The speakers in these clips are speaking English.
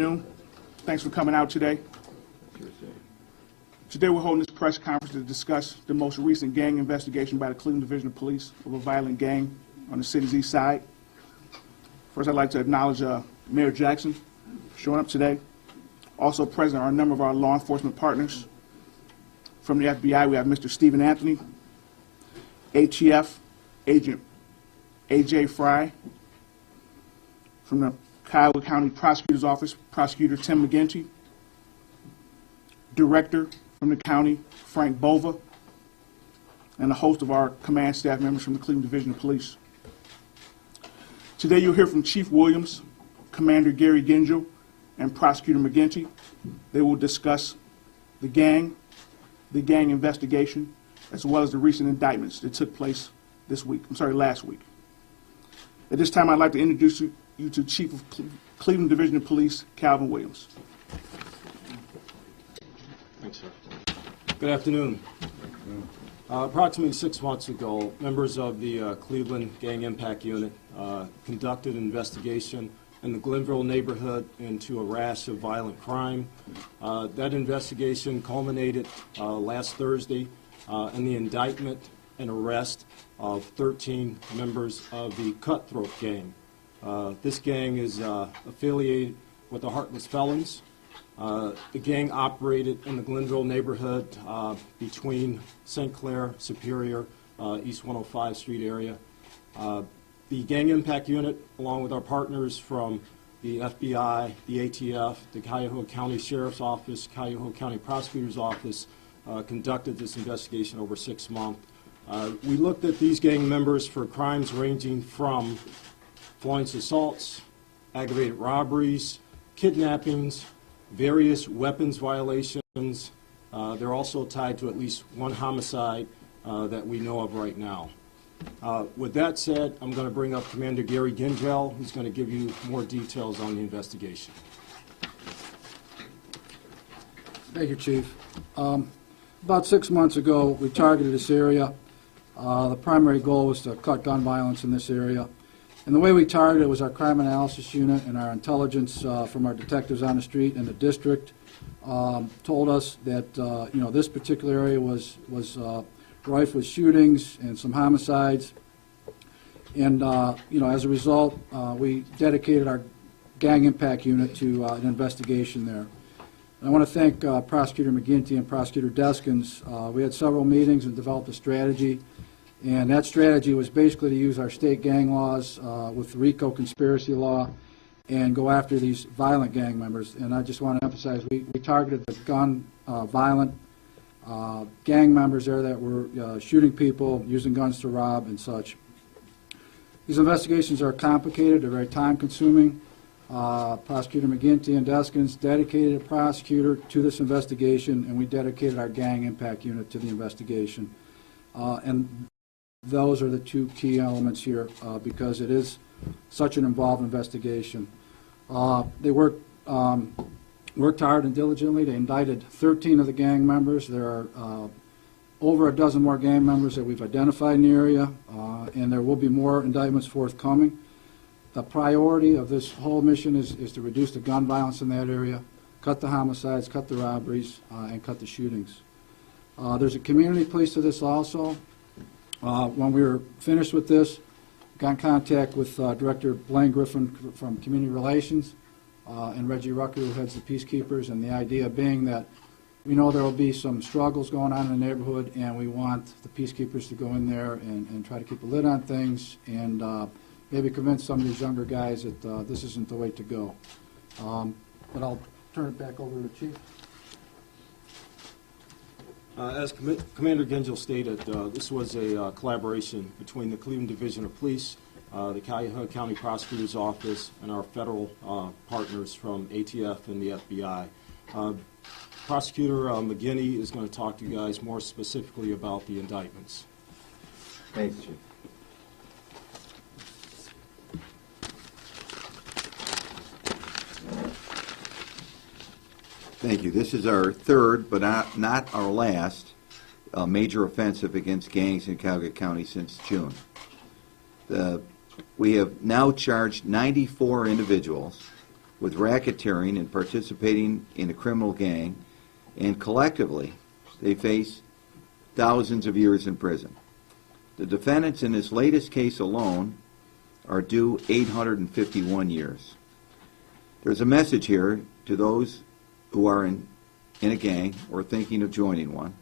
afternoon. Thanks for coming out today. Today we're holding this press conference to discuss the most recent gang investigation by the Cleveland Division of Police of a violent gang on the city's east side. First, I'd like to acknowledge Mayor Jackson for showing up today. Also present are a number of our law enforcement partners. From the FBI, we have Mr. Stephen Anthony, ATF Agent A.J. Fry. From the Cuyahoga County Prosecutor's Office, Prosecutor Tim McGinty. Director from the county, Frank Bova, and a host of our command staff members from the Cleveland Division of Police. Today you'll hear from Chief Williams, Commander Gary Gingell, and Prosecutor McGinty. They will discuss the gang investigation, as well as the recent indictments that took place last week. At this time, I'd like to introduce you to Chief of Cleveland Division of Police, Calvin Williams. Thanks, sir. Good afternoon. Approximately 6 months ago, members of the Cleveland Gang Impact Unit conducted an investigation in the Glenville neighborhood into a rash of violent crime. That investigation culminated last Thursday in the indictment and arrest of 13 members of the Cutthroat Gang. This gang is affiliated with the Heartless Felons. The gang operated in the Glenville neighborhood between St. Clair, Superior, East 105 Street area. The Gang Impact Unit, along with our partners from the FBI, the ATF, the Cuyahoga County Sheriff's Office, Cuyahoga County Prosecutor's Office, conducted this investigation over 6 months. We looked at these gang members for crimes ranging from felonious assaults, aggravated robberies, kidnappings, various weapons violations. They're also tied to at least one homicide that we know of right now. With that said, I'm going to bring up Commander Gary Gingell, who's going to give you more details on the investigation. Thank you, Chief. About 6 months ago, we targeted this area. The primary goal was to cut gun violence in this area. And the way we targeted it was our crime analysis unit and our intelligence from our detectives on the street and the district told us that this particular area was rife with shootings and some homicides. And as a result, we dedicated our gang impact unit to an investigation there. And I want to thank Prosecutor McGinty and Prosecutor Deskins. We had several meetings and developed a strategy. And that strategy was basically to use our state gang laws with the RICO conspiracy law and go after these violent gang members. And I just want to emphasize, we targeted the violent gang members there that were shooting people, using guns to rob and such. These investigations are complicated, they're very time-consuming. Prosecutor McGinty and Deskins dedicated a prosecutor to this investigation, and we dedicated our gang impact unit to the investigation. And those are the two key elements here because it is such an involved investigation. They worked hard and diligently. They indicted 13 of the gang members. There are over a dozen more gang members that we've identified in the area, and there will be more indictments forthcoming. The priority of this whole mission is to reduce the gun violence in that area, cut the homicides, cut the robberies, and cut the shootings. There's a community piece to this also. When we were finished with this, got in contact with Director Blaine Griffin from Community Relations and Reggie Rucker, who heads the Peacekeepers, and the idea being that we know there will be some struggles going on in the neighborhood, and we want the Peacekeepers to go in there and try to keep a lid on things and maybe convince some of these younger guys that this isn't the way to go. But I'll turn it back over to the Chief. As Commander Gingell stated, this was a collaboration between the Cleveland Division of Police, the Cuyahoga County Prosecutor's Office, and our federal partners from ATF and the FBI. Prosecutor McGinty is going to talk to you guys more specifically about the indictments. Thanks, Chief. Thank you. This is our third, but not our last, major offensive against gangs in Cuyahoga County since June. We have now charged 94 individuals with racketeering and participating in a criminal gang, and collectively they face thousands of years in prison. The defendants in this latest case alone are due 851 years. There's a message here to those who are in a gang or thinking of joining one.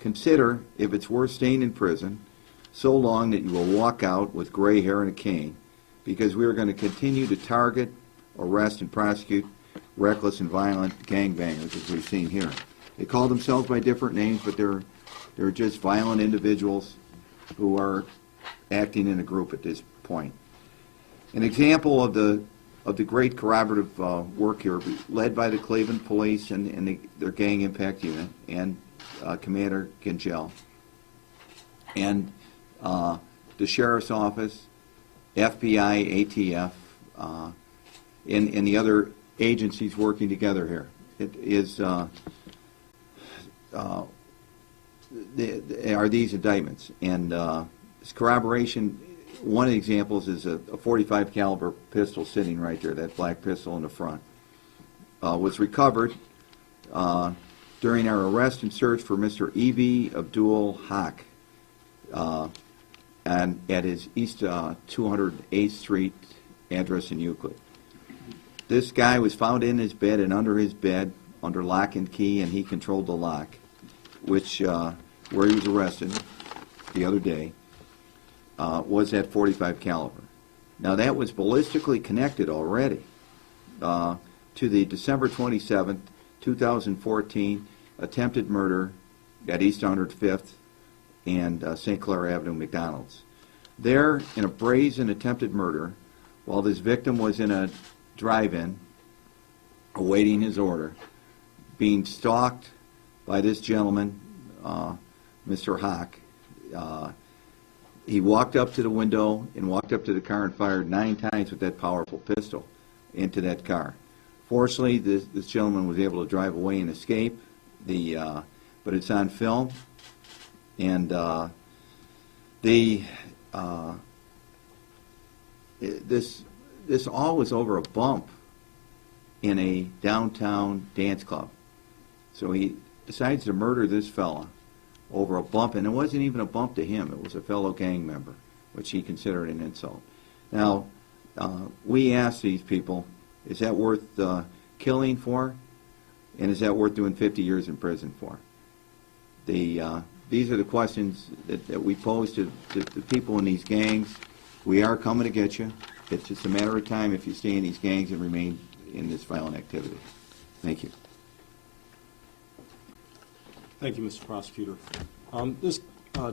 Consider if it's worth staying in prison so long that you will walk out with gray hair and a cane, because we are going to continue to target, arrest, and prosecute reckless and violent gangbangers, as we've seen here. They call themselves by different names, but they're just violent individuals who are acting in a group at this point. An example of the great corroborative work here, led by the Cleveland Police and their Gang Impact Unit, and Commander Gingell, and the Sheriff's Office, FBI, ATF, and the other agencies working together here. It is are these indictments, and this corroboration. One of the examples is a .45 caliber pistol sitting right there, that black pistol in the front. Was recovered during our arrest and search for Mr. E.V. Abdul Haq and at his East 208th Street address in Euclid. This guy was found in his bed and under his bed under lock and key, and he controlled the lock, which where he was arrested the other day. Was that .45 caliber. Now that was ballistically connected already to the December 27th, 2014 attempted murder at East 105th and St. Clair Avenue McDonald's. There, in a brazen attempted murder, while this victim was in a drive-in awaiting his order, being stalked by this gentleman, Mr. Haq. He walked up to the window and walked up to the car and fired 9 times with that powerful pistol into that car. Fortunately, this gentleman was able to drive away and escape. But it's on film, and this all was over a bump in a downtown dance club. So he decides to murder this fella over a bump, and it wasn't even a bump to him. It was a fellow gang member, which he considered an insult. Now, we asked these people, is that worth killing for? And is that worth doing 50 years in prison for? These are the questions that we pose to the people in these gangs. We are coming to get you. It's just a matter of time if you stay in these gangs and remain in this violent activity. Thank you. Thank you, Mr. Prosecutor. This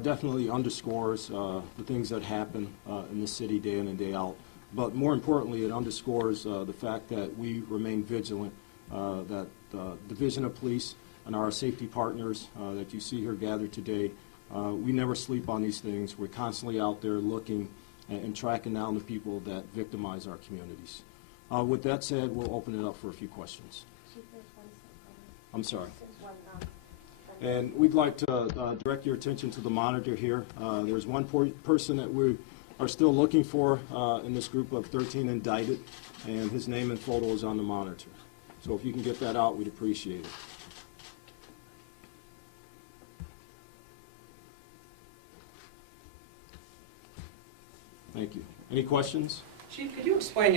definitely underscores the things that happen in the city day in and day out. But more importantly, it underscores the fact that we remain vigilant, that the Division of Police and our safety partners that you see here gathered today, we never sleep on these things. We're constantly out there looking and tracking down the people that victimize our communities. With that said, we'll open it up for a few questions. I'm sorry. And we'd like to direct your attention to the monitor here. There's one person that we are still looking for in this group of 13 indicted, and his name and photo is on the monitor. So if you can get that out, we'd appreciate it. Thank you. Any questions? Chief, could you explain,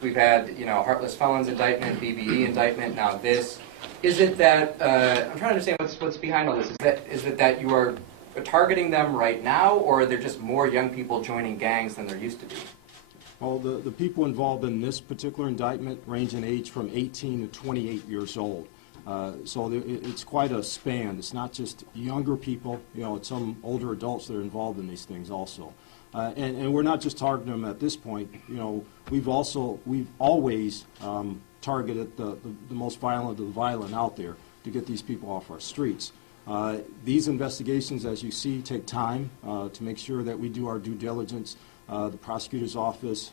we've had, heartless felons indictment, BBE indictment, now this. Is it that, I'm trying to understand what's behind all this. Is it that you are targeting them right now, or are there just more young people joining gangs than there used to be? Well, the people involved in this particular indictment range in age from 18 to 28 years old. So it's quite a span. It's not just younger people, it's some older adults that are involved in these things also. And we're not just targeting them at this point. We've always targeted the most violent of the violent out there to get these people off our streets. These investigations, as you see, take time to make sure that we do our due diligence. The prosecutor's office,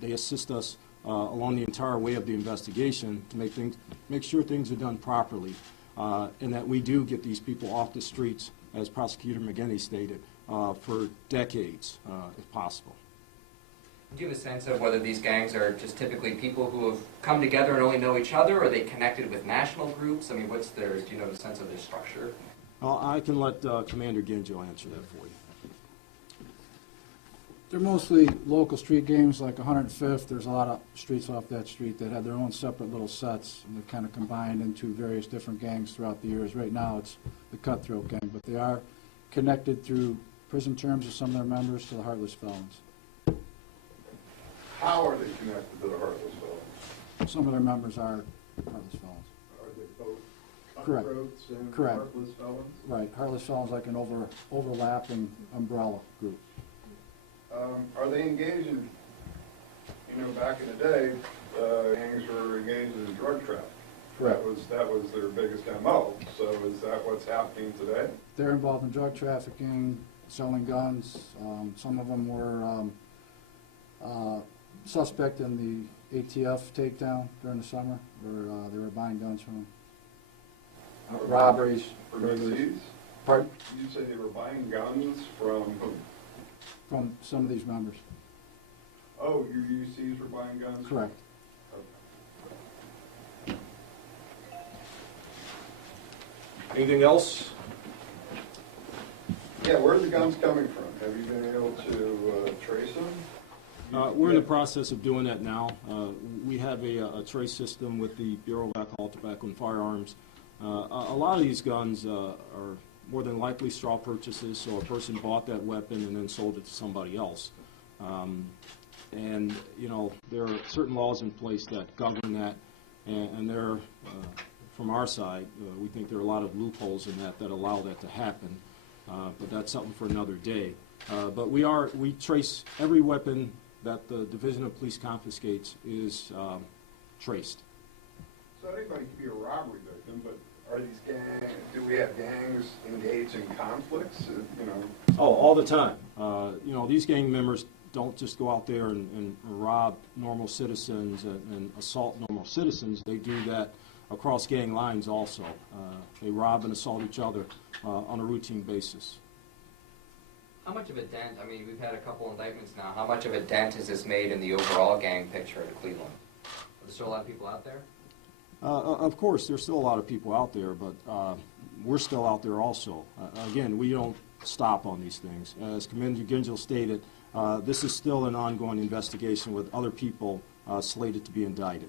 they assist us along the entire way of the investigation to make sure things are done properly, and that we do get these people off the streets, as Prosecutor McGinney stated, for decades, if possible. Do you have a sense of whether these gangs are just typically people who have come together and only know each other, or are they connected with national groups? I mean, do you know the sense of their structure? I can let Commander Gingell answer that for you. They're mostly local street games, like 105th. There's a lot of streets off that street that have their own separate little sets, and they've kind of combined into various different gangs throughout the years. Right now, it's the Cutthroat Gang, but they are connected through prison terms of some of their members to the Heartless Felons. How are they connected to the Heartless Felons? Some of their members are Heartless Felons. Are they both Correct. cutthroats and Correct. Heartless Felons? Right, Heartless Felons like an overlapping umbrella group. Are they engaged in, back in the day, gangs were engaged in drug trafficking. Correct. That was their biggest MO. So is that what's happening today? They're involved in drug trafficking, selling guns. Some of them were suspect in the ATF takedown during the summer, where they were buying guns from them. Robberies. From UCs? Pardon? You say they were buying guns from who? From some of these members. Oh, your UCs were buying guns? Correct. Anything else? Yeah, where are the guns coming from? Have you been able to trace them? We're in the process of doing that now. We have a trace system with the Bureau of Alcohol, Tobacco, and Firearms. A lot of these guns are more than likely straw purchases, so a person bought that weapon and then sold it to somebody else. And, there are certain laws in place that govern that, and there, from our side, we think there are a lot of loopholes in that allow that to happen, but that's something for another day. But we trace every weapon that the Division of Police confiscates is traced. So anybody could be a robbery victim, but are these gangs, do we have gangs engaged in conflicts, Oh, all the time. These gang members don't just go out there and rob normal citizens and assault normal citizens. They do that across gang lines also. They rob and assault each other on a routine basis. How much of a dent, we've had a couple indictments now, how much of a dent has this made in the overall gang picture of Cleveland? Are there still a lot of people out there? Of course, there's still a lot of people out there, but we're still out there also. Again, we don't stop on these things. As Commander Gingell stated, this is still an ongoing investigation with other people slated to be indicted.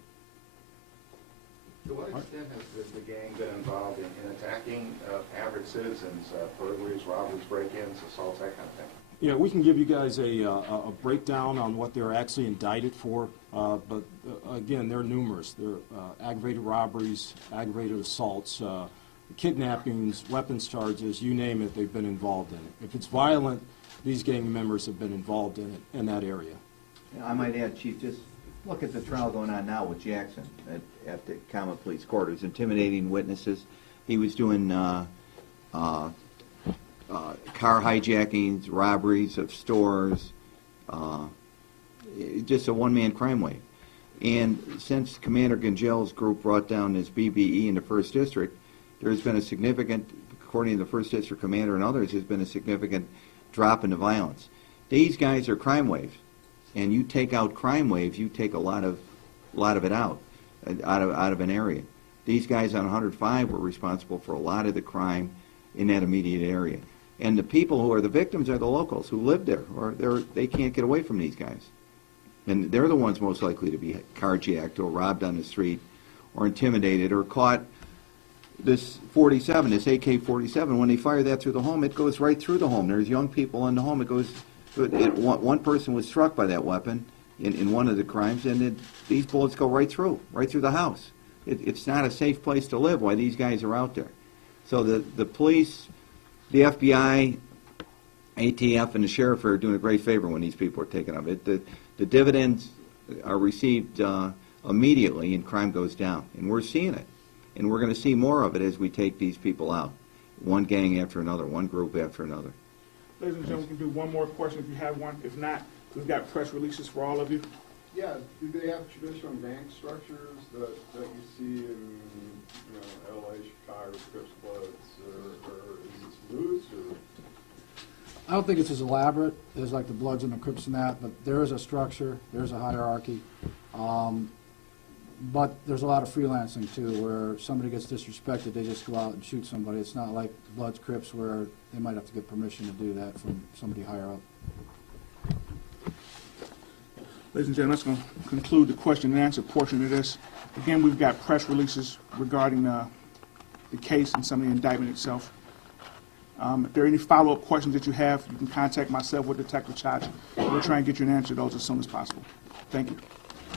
To what extent has the gang been involved in attacking average citizens, burglaries, robberies, break-ins, assaults, that kind of thing? Yeah, we can give you guys a breakdown on what they're actually indicted for, but again, they're numerous. They're aggravated robberies, aggravated assaults, kidnappings, weapons charges, you name it, they've been involved in it. If it's violent, these gang members have been involved in it, in that area. I might add, Chief, just look at the trial going on now with Jackson at the Common Police Court. He was intimidating witnesses. He was doing car hijackings, robberies of stores, just a one-man crime wave. And since Commander Gingell's group brought down this BBE in the 1st District, there's been a significant, according to the 1st District Commander and others, there's been a significant drop in the violence. These guys are crime waves, and you take out crime waves, you take a lot of it out of an area. These guys on 105 were responsible for a lot of the crime in that immediate area. And the people who are the victims are the locals who live there, or they can't get away from these guys. And they're the ones most likely to be carjacked or robbed on the street or intimidated or caught. This AK-47, when they fire that through the home, it goes right through the home. There's young people in the home. One person was struck by that weapon in one of the crimes, and these bullets go right through the house. It's not a safe place to live while these guys are out there. So the police, the FBI, ATF, and the sheriff are doing a great favor when these people are taken up. The dividends are received immediately, and crime goes down. And we're seeing it. And we're going to see more of it as we take these people out, one gang after another, one group after another. Ladies and gentlemen, we can do one more question if you have one. If not, we've got press releases for all of you. Yeah, do they have traditional gang structures that you see in LA, Chicago, Crips Bloods, or is this loose? I don't think it's as elaborate as like the Bloods and the Crips and that, but there is a structure, there's a hierarchy. But there's a lot of freelancing too, where somebody gets disrespected, they just go out and shoot somebody. It's not like Bloods, Crips, where they might have to get permission to do that from somebody higher up. Ladies and gentlemen, that's going to conclude the question and answer portion of this. Again, we've got press releases regarding the case and some of the indictment itself. If there are any follow-up questions that you have, you can contact myself with Detective Chach. We'll try and get you an answer to those as soon as possible. Thank you.